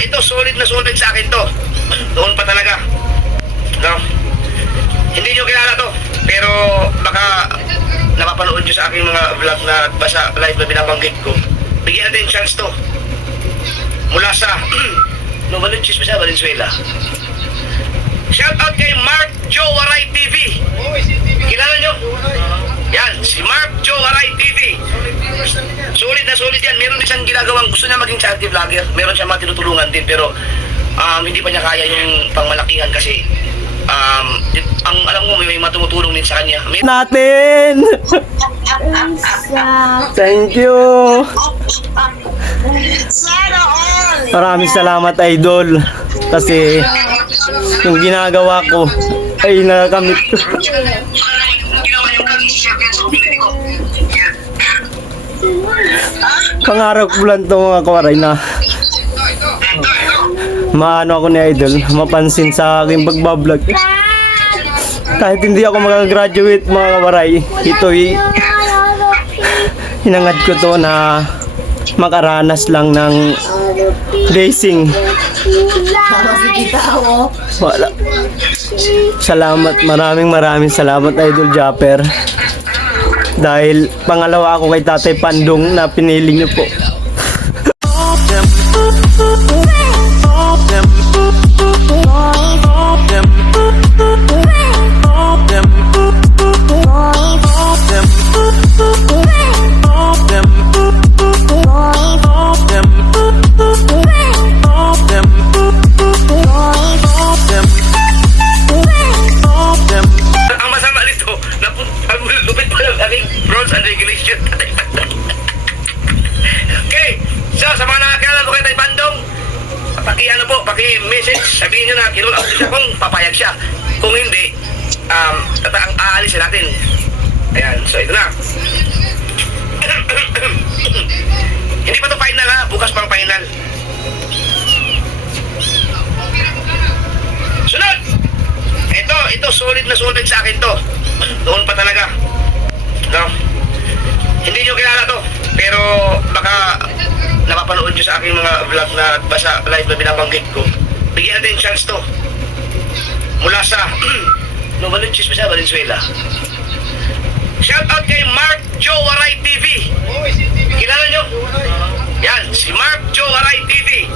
ito, solid na solid sa akin to. Doon pa talaga. No? Hindi nyo kilala to, pero baka napapanood nyo sa aking mga vlog na basta live na binabanggit ko. Bigyan natin chance to. Mula sa Novaliches pa sa Valenzuela. Shout out kay Mark Joe Waray TV. Kilala nyo? Yan, si Mark Joe Waray TV. Solid na solid yan. Meron din siyang ginagawang, gusto niya maging charity vlogger. Meron siyang mga tinutulungan din, pero hindi pa niya kaya yung pangmalakihan kasi ang alam mo may matumutulong din sa kanya. Natin! Thank you! Maraming salamat, Idol. Kasi yung ginagawa ko ay nakakamit ko. Pangarap ko lang ito mga kawaray na maano ako ni Idol, mapansin sa aking pagbablog. Kahit hindi ako mag-graduate mga kawaray, ito'y hinangad ko to na makaranas lang ng blessing. Wala. Salamat, maraming salamat Idol Japper. Dahil pangalawa ako kay Tatay Pandong na pinili niyo po. Rules and regulation. Okay, so sa mga nakakilala ko kay Tay Bandong, paki-message, sabihin nyo na kinul out siya kung papayag siya. Kung hindi, aalisin natin. Ayan, so ito na. Hindi pa to final ha, bukas pang final. Sunod! Ito solid na solid sa akin to. Doon pa talaga. No? Hindi nyo kilala to, pero baka napapanood nyo sa aking mga vlog na basta live na binabanggit ko. Bigyan natin chance to. Mula sa Novaliches pa sa Valenzuela. Shout out kay Mark Joe Waray TV. Kilala nyo? Yan, si Mark Joe Waray TV.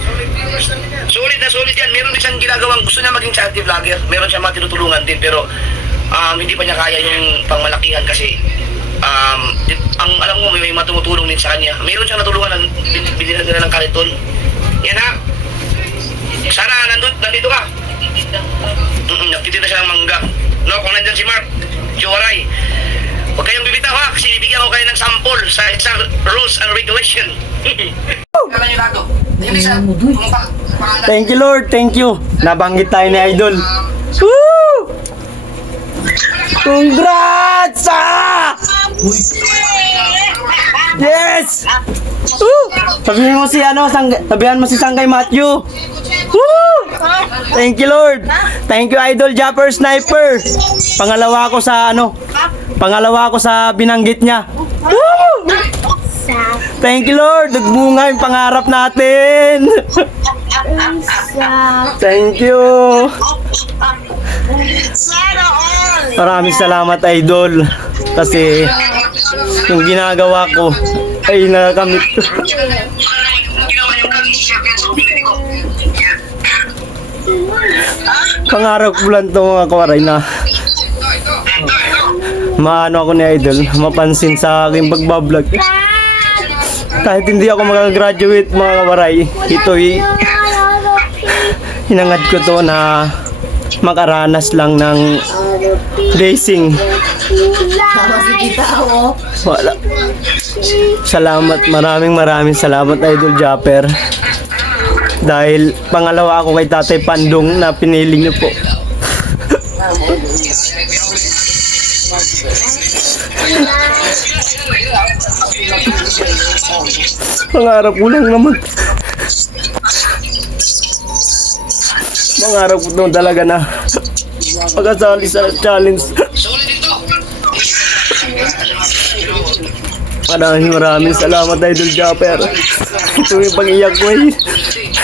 Solid na solid yan. Meron din siyang ginagawang, gusto niya maging charity vlogger. Meron siyang mga tinutulungan din, pero hindi pa niya kaya yung pangmalakihan kasi ang alam mo may matumutulong din sa kanya. Meron siyang natulungan ng binila nila ng kariton. Yan ha. Sana nandito ka. Nagtitinda siya ng mangga. No, kung nandyan si Mark Joray, huwag kayong bibitaw ha, kasi bibigyan ko kayo ng sample sa isang rules and regulation. Thank you Lord, thank you. Nabanggit tayo ni Idol. Woo! Congrats! Yes! Woo! Sabihin mo si sabihan mo si Sangkay Matthew. Woo! Thank you Lord. Thank you Idol Japper Sniper. Pangalawa ko sa binanggit niya. Woo! Thank you Lord. Nagbunga yung pangarap natin. Thank you. Maraming salamat Idol. Kasi yung ginagawa ko ay nakakamit ko. Pangarap ko lang ito mga kawaray na maano ako ni Idol, mapansin sa aking pagbablog. Kahit hindi ako mag-graduate mga kawaray, ito'y hinangad ko to na makaranas lang ng blessing. Wala. Salamat, maraming salamat Idol Japper. Dahil pangalawa ako kay Tatay Pandong na pinili niyo po. Pangarap ko lang naman. Pangarap ko naman talaga na pagkasali sa challenge. Maraming salamat Idol Japper. Ito yung pag-iyak ko eh.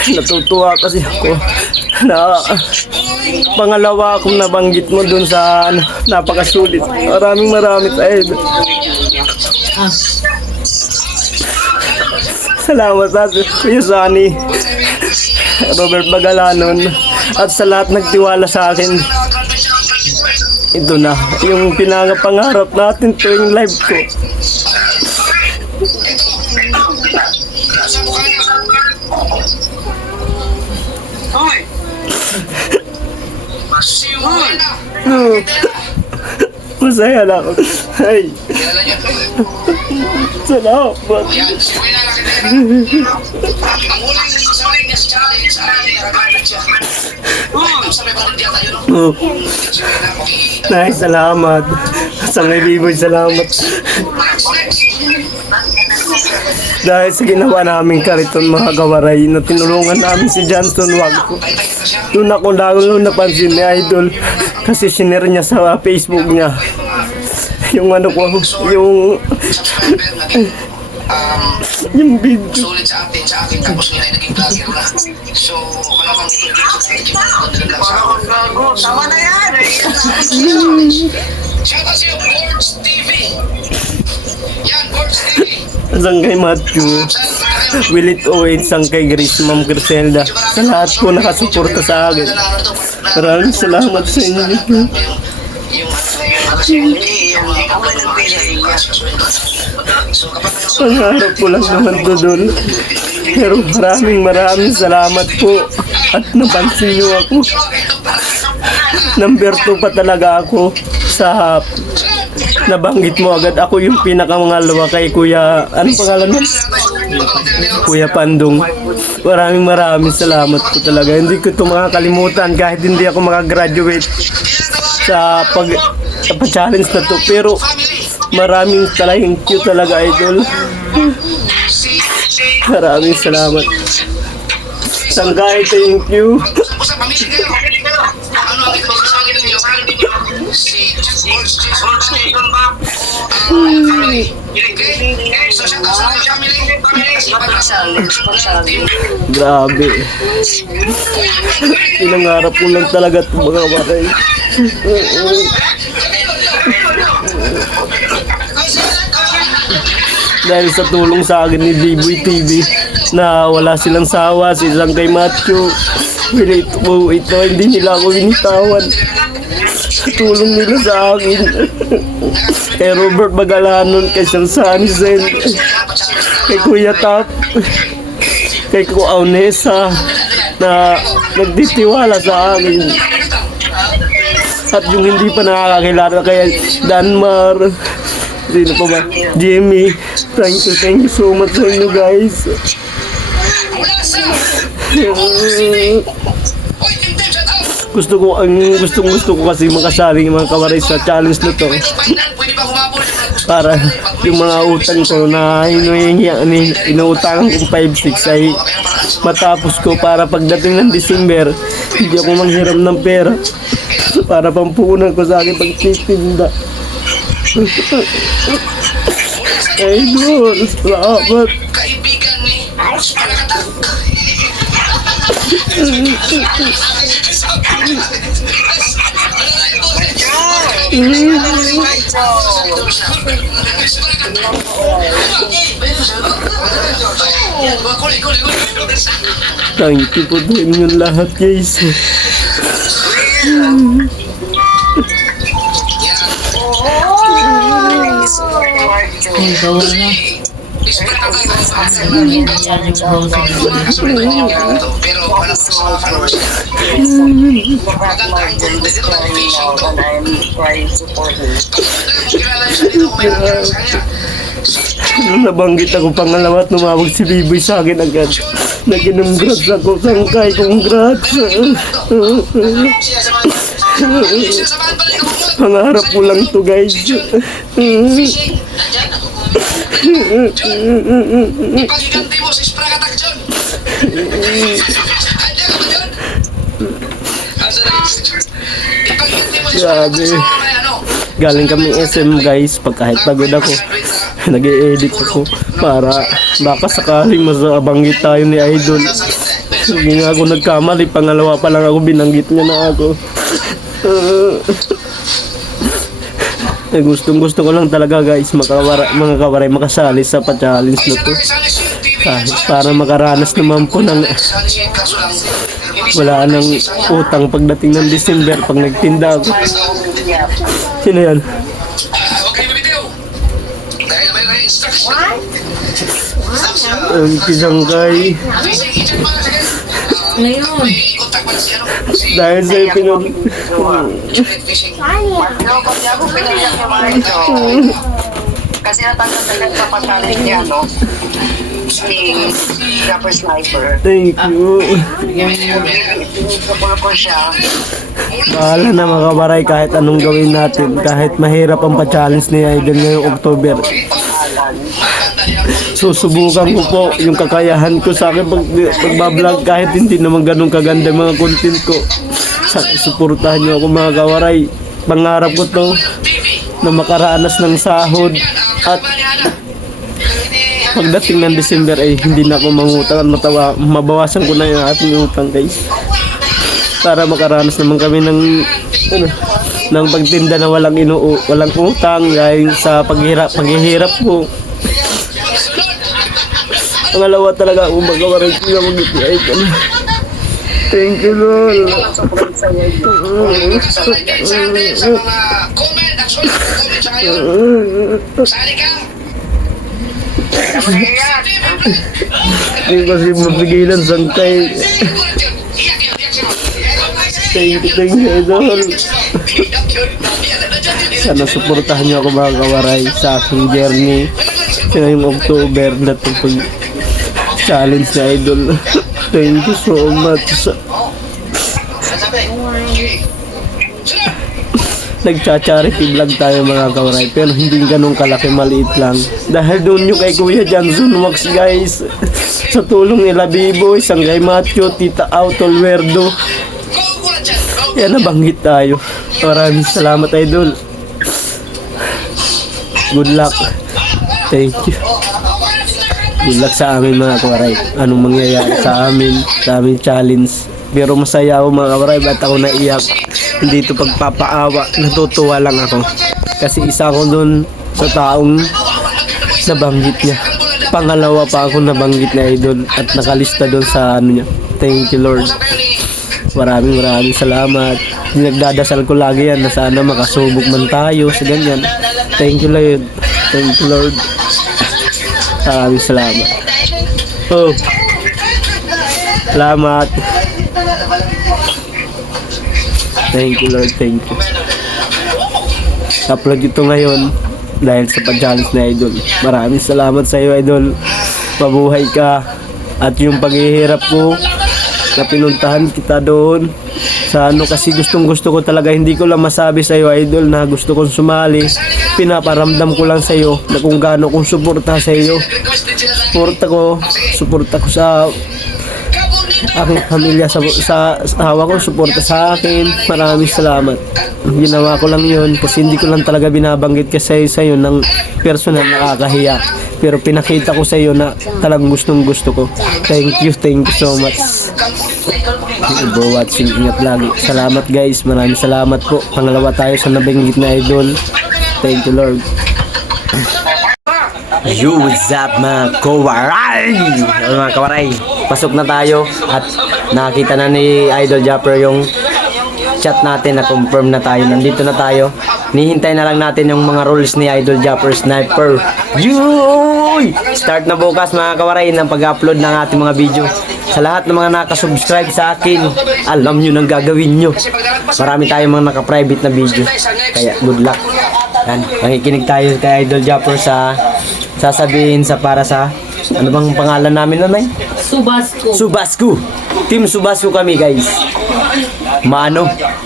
Natutuwa kasi ako na pangalawa akong nabanggit mo dun sa ano, napakasulit. Maraming Idol. Salamat at Kuya Sunny, Robert Bagalanon, at sa lahat nagtiwala sa akin. Ito na, yung pinangapangarap natin tuwing live ko. Masaya na ako. Ay. Salamat. Oh. Nice, salamat. Sa may Biboy, salamat. Dahil sa ginawa namin kariton mga kawaray na tinulungan namin si Johnson Wagko. Doon ako lalo napansin ni Idol kasi sinare niya sa Facebook niya yung ano ko, yung video. Sulit sa atin tapos ngayon ay naging vlogger na. So, malamang ito naging tama na yan! Shout out sa iyo, Gords TV! Yan, Gords TV! Sang kay Matthew, Willit Owen, sang kay Grace, Ma'am Griselda, sa lahat po nakasuporta sa akin. Maraming salamat sa inyo. Pangarap ko lang naman to doon. Pero maraming salamat po. At napansin niyo ako. Number 2 pa talaga ako sa nabanggit mo agad. Ako yung pinakamangalawa kay Kuya, anong pangalan mo? Kuya Pandong. Maraming salamat po talaga. Hindi ko ito makakalimutan kahit hindi ako makagraduate sa pag-challenge na to. Pero maraming thank you talaga, Idol. Maraming salamat. Sanggay, thank you. Grabe. Pinangarap ko lang talaga ito mga waray. Dahil sa tulong sa akin ni Biboy TV na wala silang sawa, si isang kay Matthew, ito, hindi nila ako binitawan. Tulong nila sa akin. Kay Robert Bagalanon, kay Sunny Zen, kay Kuya Tap, kay Kuya Aunesa na nagtitiwala sa akin. At yung hindi pa nakakakilala kay Danmar, sino pa ba? Jimmy, thank you so much sa inyo guys. Gusto ko kasi makasali yung mga kawaray sa challenge na to. Para yung mga utang ko na inuutangan kong 5-6 ay matapos ko para pagdating ng December hindi ako manghiram ng pera para pampunan ko sa akin pagtitinda. Idol, salamat. Thank you po din yung lahat guys. Nung nabanggit ako pangalawa at numawag si Biboy sa akin agad. Nag-congrats ako. Sangkay, congrats. Pangarap ko lang to guys. Ipagiganti mo si Spragatak John. Grabe. Galing kami SM guys. Pag kahit pagod ako, nag-e-edit ako para baka sakaling masabanggit tayo ni Idol. Hindi nga ako nagkamali. Pangalawa pa lang ako, binanggit niya na ako. Gustong gusto ko lang talaga guys, mga kawaray, makasali sa pa-challenge na to. Para makaranas naman po ng wala nang utang pagdating ng December pag nagtinda ako. Sino yan? Ang kisangkay. Ngayon. Dahil sa'yo pinag... Kasi natanggal sa nagpapasalit niya, no? Si Rapper Sniper. Thank you. Kapag ko siya, Bahala na mga kabaray kahit anong gawin natin. Kahit mahirap ang pa-challenge ni Idol ngayong October. Susubukan ko po yung kakayahan ko sa akin pagbablog kahit hindi naman ganun kaganda mga content ko. Suportahan niyo ako mga kawaray. Pangarap ko to na makaranas ng sahod at pagdating ng December ay hindi na ako mangutang at mabawasan ko na yung ating utang guys. Para makaranas naman kami ng pagtinda na walang utang dahil sa paghihirap ko. Pangalawa talaga ako magawaray ko na mag-itiay ka na. Thank you, Lord. Hindi kasi mapigilan sangkay. Thank you, Idol. Sana suportahan niyo ako mga kawaray sa aking journey ngayong October na ito pag-challenge na Idol. Thank you so much. Nagcha-charity vlog tayo mga kawaray pero hindi ganun kalaki, maliit lang. Dahil doon yung kay Kuya Johnson Wax guys. Sa tulong nila Biboy, Sanggay Matthew, Tita Autol Werdo. Yan, nabanggit tayo. Maraming salamat Idol. Good luck. Thank you. Good luck sa amin mga kawaray. Anong mangyayari sa amin challenge. Pero masaya ako mga kawaray. Ba't ako naiyak? Hindi ito pagpapaawa. Natutuwa lang ako. Kasi isa ako dun sa taong nabanggit niya. Pangalawa pa ako nabanggit na Idol. At nakalista dun sa ano niya. Thank you Lord. Maraming salamat. Nagdadasal ko lagi yan na sana makasubok man tayo sa ganyan. Thank you Lord. Thank you Lord. Maraming salamat. Oh. Salamat. Thank you Lord. Thank you. Upload ito ngayon dahil sa pa-challenge na Idol. Maraming salamat sa iyo Idol. Mabuhay ka. At yung paghihirap ko na pinuntahan kita doon sa ano, kasi gustong gusto ko talaga, hindi ko lang masabi sa iyo Idol na gusto kong sumali. Pinaparamdam ko lang sa iyo na kung gaano kong suporta sa iyo. Suporta ko sa aking pamilya, sa asawa ko, suporta sa akin. Maraming salamat. Ginawa ko lang yun kasi hindi ko lang talaga binabanggit kasi sa iyo ng personal, nakakahiya. Pero pinakita ko sa iyo na talagang gustong gusto ko. Thank you so much. For watching, ingat lagi. Salamat guys, maraming salamat po. Pangalawa tayo sa nabanggit na Idol. Thank you Lord. Yo, what's up mga kawaray? Mga kawaray, pasok na tayo at nakita na ni Idol Japper yung chat natin na confirm na tayo. Nandito na tayo. Nihintay na lang natin yung mga rules ni Idol Japper Sniper. Yoy! Start na bukas mga kawaray ng pag-upload ng ating mga video. Sa lahat ng mga nakasubscribe sa akin, alam nyo nang gagawin nyo. Marami tayong mga naka-private na video. Kaya good luck. Yan, makikinig tayo kay Idol Japper sa sasabihin sa para sa ano bang pangalan namin nanay? Subasku. Team Subasku kami guys.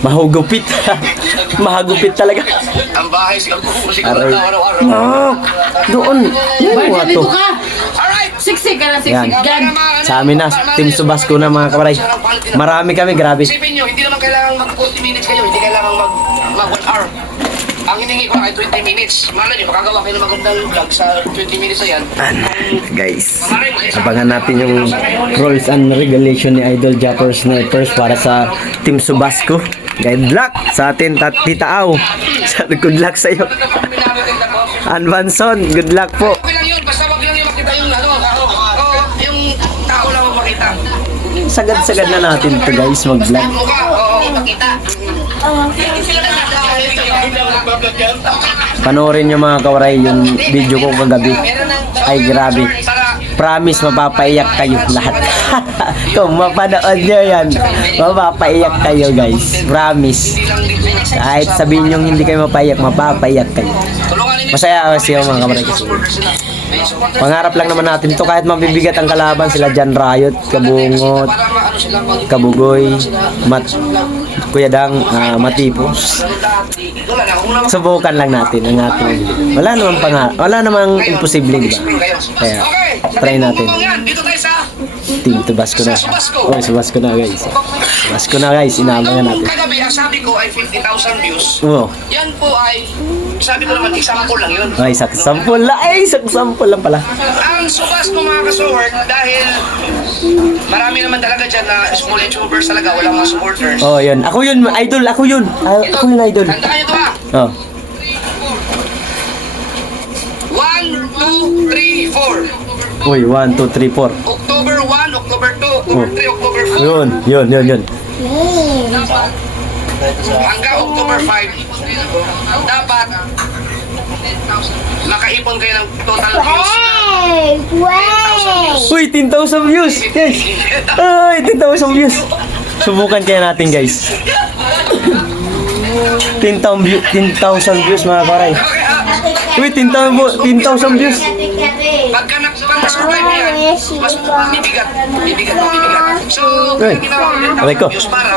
Mahugupit. Mahagupit talaga. Ang bahay siguro Aray. araw-araw. Doon. Ano to? Siksik ka na, Yan. siksik. Yan. Sa amin na, Team Subasku na mga kabaray. Marami kami, grabe. Isipin nyo, hindi naman kailangan mag 40 minutes kayo, hindi kailangan mag 1 hour. ang hiningi ko ay 20 minutes. Malay niyo, makagawa kayo ng magandang vlog sa 20 minutes na yan. Guys, abangan natin yung rules and regulation ni Idol Japper Snipers para sa Team Subasco. Good luck sa atin, Tita Au. Good luck sa iyo. Anvanson, good luck po. Okay lang yun, basta wag lang yung makita yung yung tao lang ang makita. Sagad-sagad na natin to guys, mag-vlog. Mukha, oo, makita. Panoorin nyo mga kawaray yung video ko kagabi. Ay grabe. Promise mapapaiyak kayo lahat. Kung mapanood nyo yan, mapapaiyak kayo guys. Promise. Kahit sabihin nyo hindi kayo mapapaiyak kayo. Masaya kasi yung mga kawaray kasi. Pangarap lang naman natin to kahit mabibigat ang kalaban sila Jan Riot, Kabungot, Kabugoy, Kuya Dang, Matipos. Subukan lang natin ang ating wala namang imposible, di ba? Kaya try natin. Dito tayo sa Team Tabasco na. Oy, Subasco na guys. Subasco na guys, inaabangan natin. kagabi, ang sabi ko ay 50,000 views. Oo. Yan po ay, sabi ko naman, example lang yun. Ay, sampol lang. Ay, sampol lang pala. Ang Subasco mga kasoward, dahil marami naman talaga dyan na small YouTubers talaga, walang mga supporters. Oh, yun. Ako yun, idol. Ako yun. Ako yun, idol. Tandaan nyo ito ha. Oh. 1, 2, 3, 4. Uy, 1, 2, 3, 4. October 1, October 2, October 3, October 4. Yun. Hanggang October 5, dapat makaipon kayo ng total views na 10,000 views. Uy, 10,000 views. Yes. Uy, 10,000 views. Subukan kaya natin, guys. 10,000 views mga karay. Uy, 10,000 views. Pagka na-survive yan, mas bibigat. So, Uy, ginawa ko yung aray ko. 10,000 views para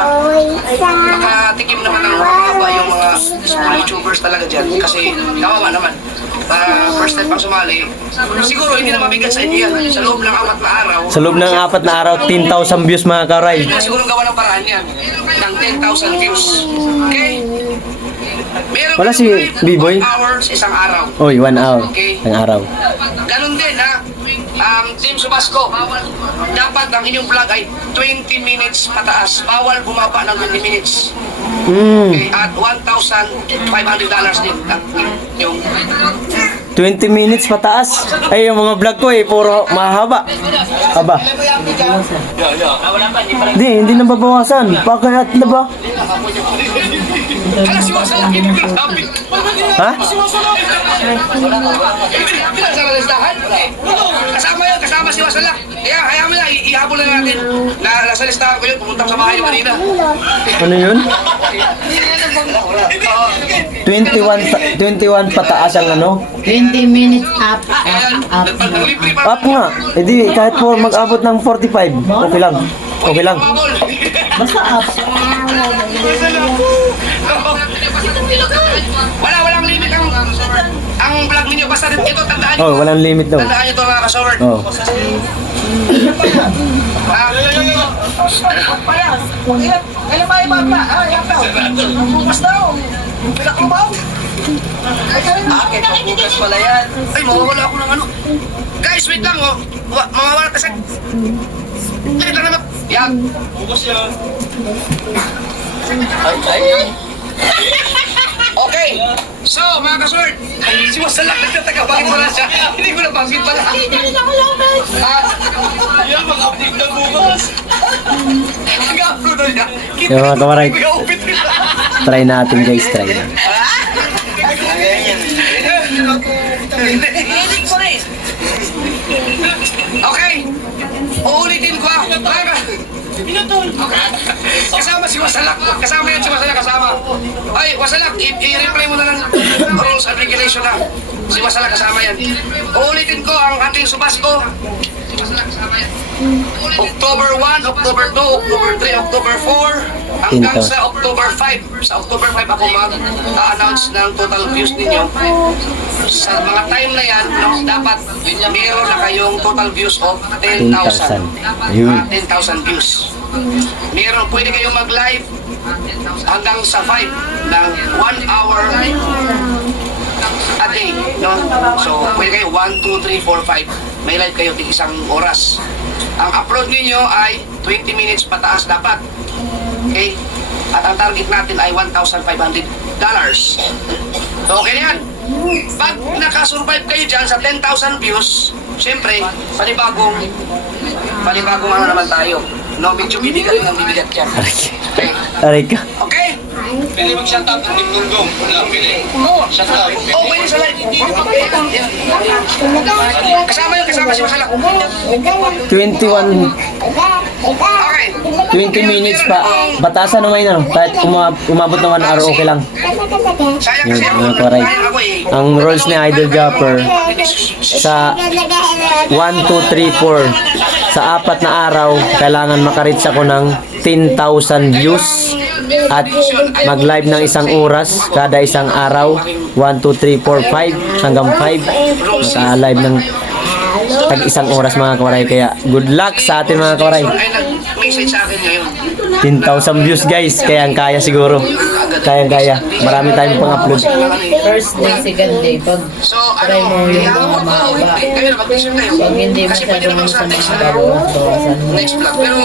makatikim naman ng mahaba yung mga small YouTubers talaga dyan. Kasi kawawa naman. First time pang sumali, siguro hindi na mabigat sa inyo yan. Sa loob ng 4 na araw, Sa loob ng 4 na araw, 10,000 views mga karay. siguro gawa ng paraan yan ng 10,000 views. Okay? Meron Wala si B-Boy? 1 hour sa isang araw. Uy, 1 hour. Ang araw. Ganun din ha, ang Team Subasco, dapat ang inyong vlog ay 20 minutes pataas. Bawal bumaba ng 20 minutes. Okay, at $1,500 din yung 20 minutes pataas. Ay, yung mga vlog ko puro mahaba. Aba. Hindi na babawasan. Bakit na ba? Hala, si Wasala, hindi ko nasabi. Ha? Kasama si Wasala. Kaya, hayaan mo na, ihabol na natin. Nasa listahan ko yun, pumunta sa bahay yung kanina. Ano yun? 21 pataas ang ano? 20 minutes up. Libre pa. Up nga. E di, kahit po mag-abot ng 45. Okay lang. Okay lang. Basta up. Walang limit ang vlog ninyo. Basta ito, tandaan nyo. Oh, walang limit daw. Tandaan nyo ito mga kasoward. Oh. Bukas pala yan. Ay, mawawala ako ng ano. Guys, wait lang oh. Mawawala kasi. Wait lang naman. Yan. Bukas yan. Okay. So, mga kasword. Si Wasalak nagtatagabangin pala siya. Hindi ko nabanggit pala. Yan, mag-update na bukas. Mag-upload na niya. Yung mga kamaray. Mag-update nila. Try natin guys, try natin. Okay. Uulitin ko ah. Kasama si Wasalak. Kasama yan si Wasalak. Kasama. Ay, Wasalak, i-reply mo na ng rules and regulation na. Si Wasalak kasama yan. Uulitin ko ang ating Subasco. October 1, October 2, October 3, October 4, hanggang sa October 5. Sa October 5 ako mag-announce ng total views ninyo. Sa mga time na yan, no, dapat meron na kayong total views of 10,000. 10,000 views. Meron, pwede kayong mag-live hanggang sa 5 ng 1 hour a day, no? So, pwede kayo 1, 2, 3, 4, 5. May live kayo tig isang oras. Ang upload ninyo ay 20 minutes pataas dapat. Okay? At ang target natin ay $1,500. So, okay na yan. Pag nakasurvive kayo dyan sa 10,000 views, syempre, panibagong ano naman tayo. No, medyo bibigat ng bibigat yan. Okay? Aray ka. Okay? Pwede mag-shoutout ng Team Tunggong. Wala, pwede. Shoutout. Oh, pwede sa live. Kasama si Masalak. 21, Okay. 20 minutes pa. Batasan naman yun. Kahit umabot ng 1 hour, okay lang. Sayang Yun, kasi ako. mga kawaray. Ako eh. Ang rules ni Idol Japper, sa 1, 2, 3, 4, sa 4 na araw, kailangan makarits ako ng 10,000 views at mag-live ng isang oras kada isang araw. 1, 2, 3, 4, 5 hanggang 5 maka-live ng tag isang oras mga kawaray. Kaya good luck sa atin mga kawaray. Ay, nag-message sa akin ngayon. 10,000 views guys, kayang-kaya siguro. Kayang-kaya. Marami tayong pang-upload. First day, second day. Pag So, try mo yung ihahamon mga ko, mahaba. kayo na mag-isip kayo. Pag hindi Kasi pwede masyadong naman sa sa next mga vlog. bawasan mo. Next vlog. Pero,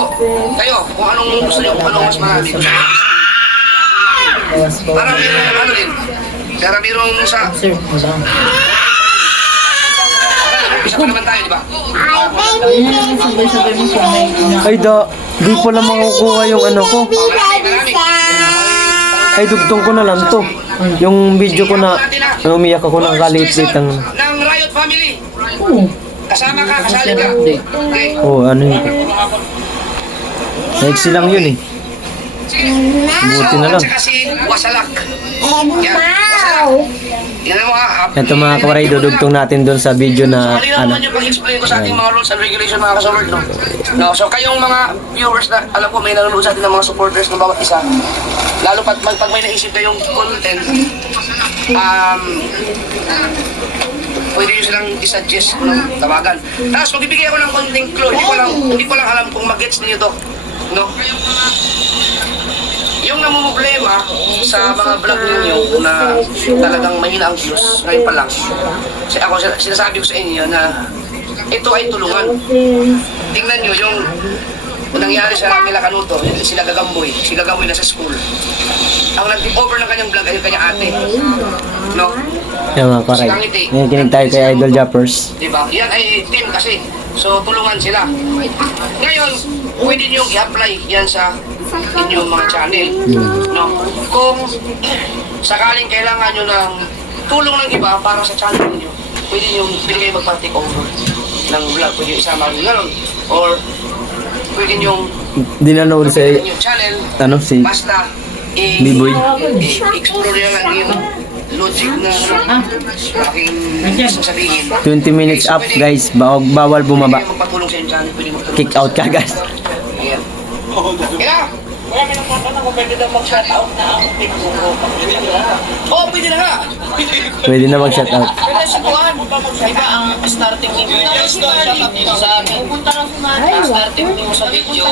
kayo, kung anong gusto nyo, kung anong mas marami. Bawas po. Para mayroong ano din. Para mayroong sa... Serve mo lang. Isa pa naman tayo, di ba? Ayan, sabay-sabay mo siya. Ay di pala makukuha yung ano ko. Marami. Ay dugtong ko na lang to. Yung video ko na umiyak ako ng kalit-lit ang... Ng Riot Family. Oo. Kasama ka, kasali ka. Okay. Oh, ano yun. Next lang yun eh. Buti na lang. At saka si Wasalak. Yan, Wasalak. Yan mo ha. Ito mga kawaray, dudugtong natin doon sa video na Malinaw ano. naman yung pag-explain ko sa ating mga rules and regulation mga kasolord, no? No, so kayong mga viewers na alam ko may nanonood sa atin ng mga supporters ng bawat isa. Lalo pag may naisip kayong content, pwede nyo silang i-suggest, no? Tawagan. Tapos magbibigay ako ng konting clue. Hindi ko lang alam kung mag-gets niyo to, no? Yung namumblema sa mga vlog ninyo na talagang mahina ang views, ngayon pa lang. Kasi ako sinasabi ko sa inyo na ito ay tulungan. Tingnan nyo yung nangyari sa Mila Canuto, sila Gagamboy na sa school. Ang nag-over ng kanyang vlog ay yung kanyang ate. No? Yan mga kawaray. Ngayon kinig tayo kay Idol Jappers. Diba? Yan ay team kasi. So, tulungan sila. Ngayon, pwede nyo i-apply yan sa inyong mga channel. No? Kung sakaling kailangan nyo ng tulong ng iba para sa channel niyo, pwede kayo magpa-take over ng vlog. Pwede nyo isama nyo na or pwede nyo Dinanood sa yung channel ano si basta B-Boy. explore nyo lang yung logic na aking sasabihin. 20 minutes up guys, bawal bumaba. Pwede magpatulong sa inyong channel, pwede magtulong. Kick out ka guys. Ayan. Kaya, wala ka nagtatanong kung pwede daw mag-shoutout na ang pinaguro. Oo, pwede na nga. Pwede na mag-shout out. Kaya si Juan, iba ang starting nito sa amin. Ang starting nito sa video,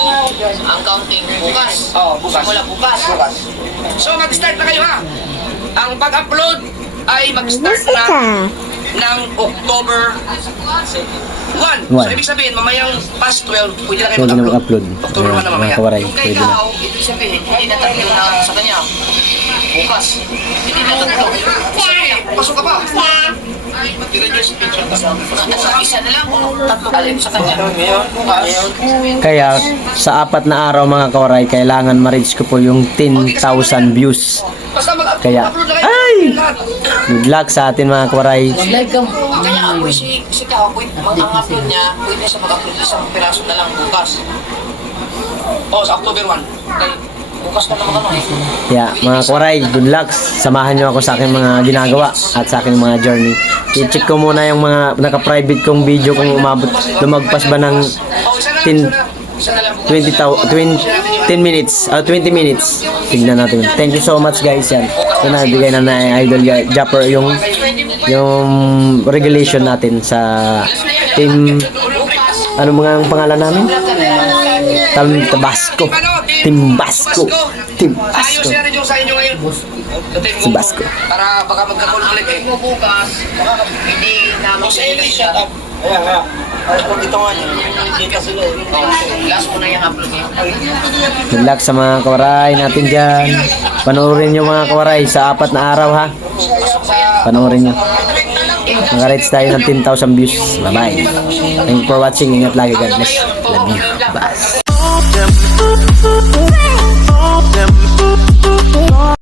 ang counting bukas. Oo, bukas. Simula bukas. Bukas. So, mag-start na kayo ha. Ang pag-upload ay mag-start na ng October 1. So, ibig sabihin, mamayang past 12, pwede na kayo Pwede na mag-upload. mag-upload. October 1 na Mga mamaya. kawaray, Yung kay pwede na. Kao, ibig sabihin, hindi na tatlo na sa kanya. Bukas. Hindi na tatlo. Sige, pasok ka pa. Isa na lang kung tatlo alin sa kanya. Bukas. Kaya sa 4 na araw mga kawaray, kailangan ma-reach ko po yung 10,000 views. Basta Kaya, mag-upload na kayo. ay! Good luck sa atin mga kawaray. Mag-live ka mo. Kaya apoy si Kao, ang upload niya, pwede siya mag-upload isang piraso na lang bukas. Oh, sa October 1. Kay Bukas na naman ano. Yeah, mga kawaray, good luck. Samahan nyo ako sa aking mga ginagawa at sa aking mga journey. I-check ko muna yung mga naka-private kong video kung lumagpas ba ng 10 minutes, 20 minutes. Tignan natin. Thank you so much guys yan. Ito na, bigay na Idol Japper yung regulation natin sa team, ano mga ang pangalan namin? Tabasco. Team Basco. Team Basco. Ayusin natin yung sa inyo ngayon. Si Basco. Para baka magka-conflict eh. Bukas, hindi namin Sa English siya. Ayan nga. Ito nga yun. Kita sila eh. last ko na yung upload niya. Good luck sa mga kawaray natin dyan. Panoorin nyo mga kawaray sa 4 na araw ha. Panoorin nyo. Naka-reach tayo ng 10,000 views. Bye bye. Thank you for watching. Ingat lagi. God bless. Love you. Bye.